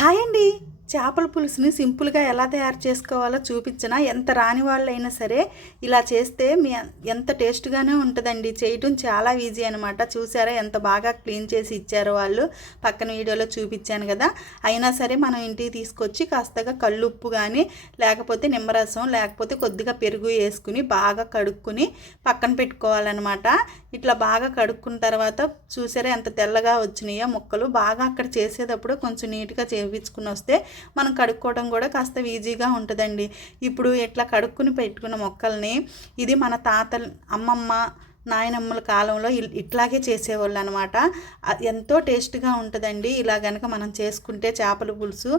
Hi అండి. చేపల పులుసుని సింపుల్గా ఎలా తయారు చేసుకోవాలో చూపించిన. ఎంత రాని వాళ్ళైనా సరే ఇలా చేస్తే ఎంత టేస్ట్గానే ఉంటుందండి. చేయటం చాలా ఈజీ అనమాట. చూసారా ఎంత బాగా క్లీన్ చేసి ఇచ్చారో వాళ్ళు. పక్కన వీడియోలో చూపించాను కదా. అయినా సరే మనం ఇంటికి తీసుకొచ్చి కాస్తగా కల్లుప్పు కానీ లేకపోతే నిమ్మరసం లేకపోతే కొద్దిగా పెరుగు వేసుకుని బాగా కడుక్కుని పక్కన పెట్టుకోవాలన్నమాట. ఇట్లా బాగా కడుక్కున్న తర్వాత చూసారా ఎంత తెల్లగా వచ్చినాయో ముక్కలు. బాగా అక్కడ చేసేటప్పుడు కొంచెం నీట్గా చేయించుకుని వస్తే మనం కడుక్కోవడం కూడా కాస్త ఈజీగా ఉంటుందండి. ఇప్పుడు ఇట్లా కడుక్కుని పెట్టుకున్న మొక్కల్ని ఇది మన తాతలు అమ్మమ్మ నాయనమ్మల కాలంలో ఇట్లాగే చేసేవాళ్ళు అనమాట. ఎంతో టేస్ట్గా ఉంటుందండి. ఇలా కనుక మనం చేసుకుంటే చేపల పులుసు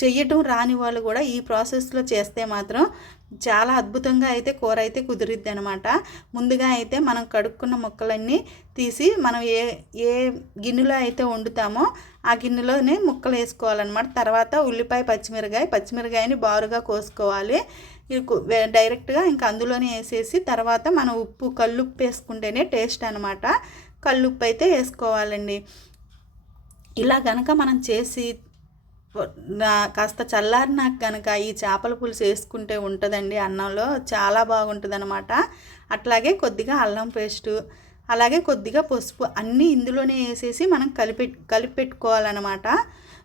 చెయ్యటం రాని వాళ్ళు కూడా ఈ ప్రాసెస్లో చేస్తే మాత్రం చాలా అద్భుతంగా అయితే కూర అయితే కుదిరిద్ది అనమాట. ముందుగా అయితే మనం కడుక్కున్న ముక్కలన్నీ తీసి మనం ఏ గిన్నెలో అయితే వండుతామో ఆ గిన్నెలోనే ముక్కలు వేసుకోవాలన్నమాట. తర్వాత ఉల్లిపాయ పచ్చిమిరకాయని బారుగా కోసుకోవాలి. డైరెక్ట్గా ఇంకా అందులోనే వేసేసి తర్వాత మనం కల్లుప్పు వేసుకుంటేనే టేస్ట్ అనమాట. కల్లుప్పు అయితే వేసుకోవాలండి. ఇలా కనుక మనం చేసి కాస్త చల్లారినాక కనుక ఈ చేపల పులుసు వేసుకుంటే ఉంటుందండి అన్నంలో. చాలా బాగుంటుంది అనమాట. అట్లాగే కొద్దిగా అల్లం పేస్టు అలాగే కొద్దిగా పసుపు అన్నీ ఇందులోనే వేసేసి మనం కలిపెట్టుకోవాలన్నమాట.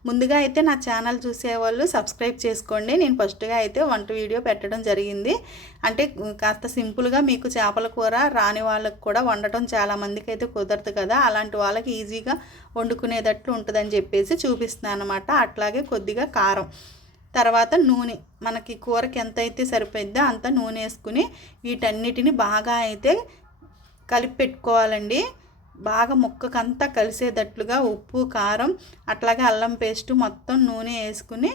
ముందుగా అయితే నా ఛానల్ చూసేవాళ్ళు సబ్స్క్రైబ్ చేసుకోండి. నేను ఫస్ట్గా అయితే వంట వీడియో పెట్టడం జరిగింది. అంటే కాస్త సింపుల్గా మీకు చేపల కూర రాని వాళ్ళకి కూడా వండటం చాలామందికి అయితే కుదరదు కదా. అలాంటి వాళ్ళకి ఈజీగా వండుకునేటట్లు ఉంటుందని చెప్పేసి చూపిస్తున్నాను అనమాట. అట్లాగే కొద్దిగా కారం, తర్వాత నూనె, మనకి కూరకి ఎంత అయితే సరిపోద్దో అంత నూనె వేసుకుని వీటన్నిటిని బాగా అయితే కలిపి పెట్టుకోవాలండి. బాగా ముక్కకంతా కలిసేటట్లుగా ఉప్పు కారం అట్లాగే అల్లం పేస్టు మొత్తం నూనె వేసుకుని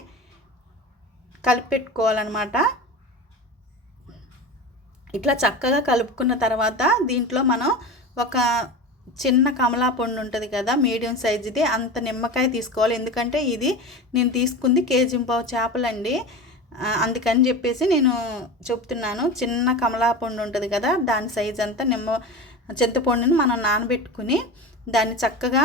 కలిపెట్టుకోవాలన్నమాట. ఇట్లా చక్కగా కలుపుకున్న తర్వాత దీంట్లో మనం ఒక చిన్న కమలా పండు ఉంటుంది కదా, మీడియం సైజుది, అంత నిమ్మకాయ తీసుకోవాలి. ఎందుకంటే ఇది నేను తీసుకుంది కేజీ-పావు చేపలండి. అందుకని చెప్పేసి నేను చెప్తున్నాను. చిన్న కమలా పండు ఉంటుంది కదా, దాని సైజు అంతా చింతపండుని మనం నానబెట్టుకుని దాన్ని చక్కగా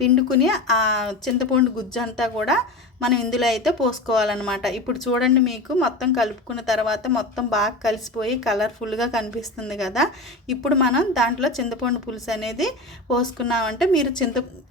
పిండుకుని ఆ చింతపండు గుజ్జంతా కూడా మనం ఇందులో అయితే పోసుకోవాలన్నమాట. ఇప్పుడు చూడండి, మీకు మొత్తం కలుపుకున్న తర్వాత మొత్తం బాగా కలిసిపోయి కలర్ఫుల్గా కనిపిస్తుంది కదా. ఇప్పుడు మనం దాంట్లో చింతపండు పులుసు అనేది పోసుకున్నామంటే మీరు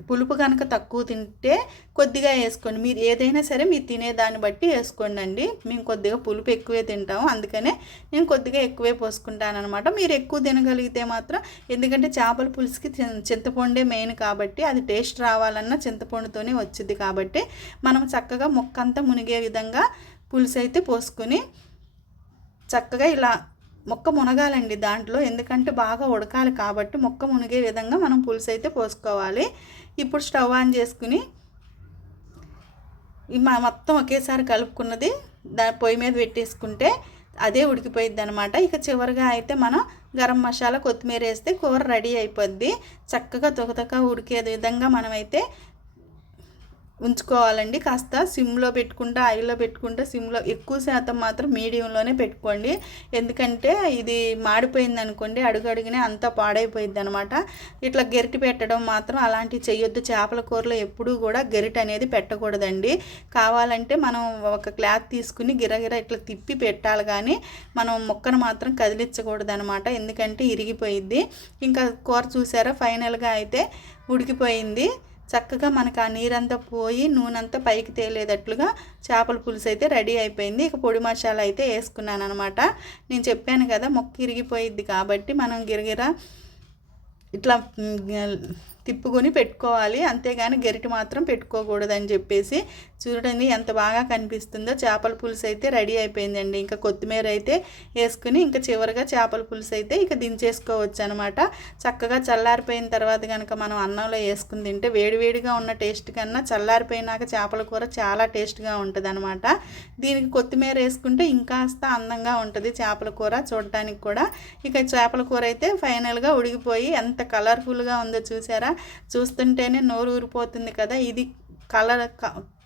పులుపు కనుక తక్కువ తింటే కొద్దిగా వేసుకోండి. మీరు ఏదైనా సరే మీరు తినేదాన్ని బట్టి వేసుకోండి అండి. మేము కొద్దిగా పులుపు ఎక్కువే తింటాము, అందుకనే నేను కొద్దిగా ఎక్కువే పోసుకుంటాను అనమాట. మీరు ఎక్కువ తినగలిగితే మాత్రం, ఎందుకంటే చేపల పులుసుకి చింతపండే మెయిన్ కాబట్టి అది టేస్ట్ రావాలన్నా చింతపండుతోనే వచ్చింది కాబట్టి మనం చక్కగా ముక్క అంతా మునిగే విధంగా పులుసు అయితే పోసుకొని చక్కగా ఇలా ముక్క మునగాలండి దాంట్లో. ఎందుకంటే బాగా ఉడకాలి కాబట్టి ముక్క మునిగే విధంగా మనం పులుసు అయితే పోసుకోవాలి. ఇప్పుడు స్టవ్ ఆన్ చేసుకుని మొత్తం ఒకేసారి కలుపుకున్నది పొయ్యి మీద పెట్టేసుకుంటే అదే ఉడికిపోయిద్ది అనమాట. ఇక చివరిగా అయితే మనం గరం మసాలా కొత్తిమీర వేస్తే కూర రెడీ అయిపోద్ది. చక్కగా తొకతొక ఉడికే విధంగా మనమైతే ఉంచుకోవాలండి. కాస్త సిమ్లో పెట్టుకుంటే ఆయిల్లో పెట్టుకుంటే సిమ్లో, ఎక్కువ శాతం మాత్రం మీడియంలోనే పెట్టుకోండి. ఎందుకంటే ఇది మాడిపోయింది అనుకోండి అడుగడుగునే అంతా పాడైపోయింది అనమాట. ఇట్లా గెరిటి పెట్టడం మాత్రం అలాంటివి చేయొద్దు. చేపల కూరలో ఎప్పుడూ కూడా గెరిటి అనేది పెట్టకూడదండి. కావాలంటే మనం ఒక క్లాత్ తీసుకుని గిరగిర ఇట్లా తిప్పి పెట్టాలి, కానీ మనం ముక్కను మాత్రం కదిలించకూడదు అనమాట. ఎందుకంటే ఇరిగిపోయిద్ది. ఇంకా కూర చూసారా ఫైనల్గా అయితే ఉడికిపోయింది. చక్కగా మనకు ఆ నీరంతా పోయి నూనెంతా పైకి తేలేటట్లుగా చేపల పులుసు అయితే రెడీ అయిపోయింది. ఇక పొడి మసాలా అయితే వేసుకున్నాను అనమాట. నేను చెప్పాను కదా ముక్క ఇరిగిపోయిద్ది కాబట్టి మనం గిరగిర ఇట్లా తిప్పుకొని పెట్టుకోవాలి, అంతేగాని గరిటె మాత్రం పెట్టుకోకూడదని చెప్పేసి. చూడండి ఎంత బాగా కనిపిస్తుందో. చేపల పులుసు అయితే రెడీ అయిపోయిందండి. ఇంకా కొత్తిమీర అయితే వేసుకుని ఇంకా చివరిగా చేపల పులుసు అయితే ఇక దించేసుకోవచ్చు అనమాట. చక్కగా చల్లారిపోయిన తర్వాత కనుక మనం అన్నంలో వేసుకుని తింటే వేడివేడిగా ఉన్న టేస్ట్ కన్నా చల్లారిపోయినాక చేపల కూర చాలా టేస్ట్గా ఉంటుంది అనమాట. దీనికి కొత్తిమీర వేసుకుంటే ఇంకాస్త అందంగా ఉంటుంది చేపల కూర చూడటానికి కూడా. ఇక చేపల కూర అయితే ఫైనల్గా ఉడికిపోయి ఎంత కలర్ఫుల్గా ఉందో చూసారా. చూస్తుంటేనే నోరు ఊరిపోతుంది కదా. ఇది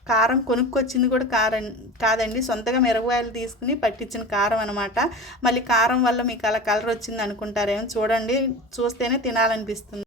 కారం కొనుక్కొచ్చింది కూడా కారం కాదండి, సొంతగా మిరపకాయలు తీసుకుని పట్టించిన కారం అనమాట. మళ్ళీ కారం వల్ల మీకు అలా కలర్ వచ్చింది అనుకుంటారేమో. చూడండి, చూస్తేనే తినాలనిపిస్తుంది.